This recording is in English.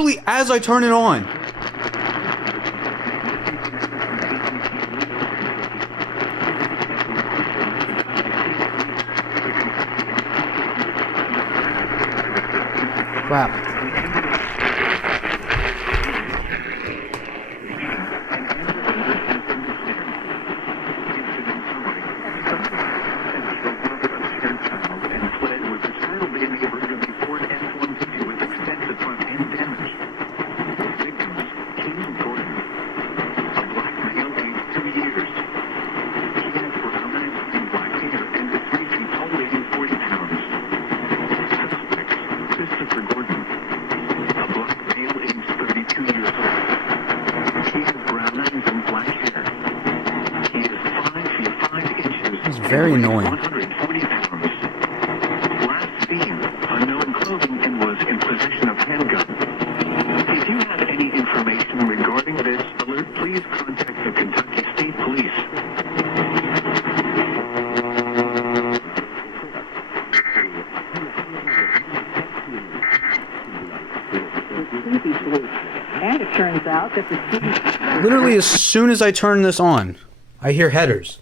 Literally as I turn it on. Crap. It's very annoying. 140 pounds. Last seen, unknown clothing and was in possession of handgun. If you have any information regarding this alert, please contact the Kentucky State Police. And it turns out that the students... Literally as soon as I turn this on, I hear headers.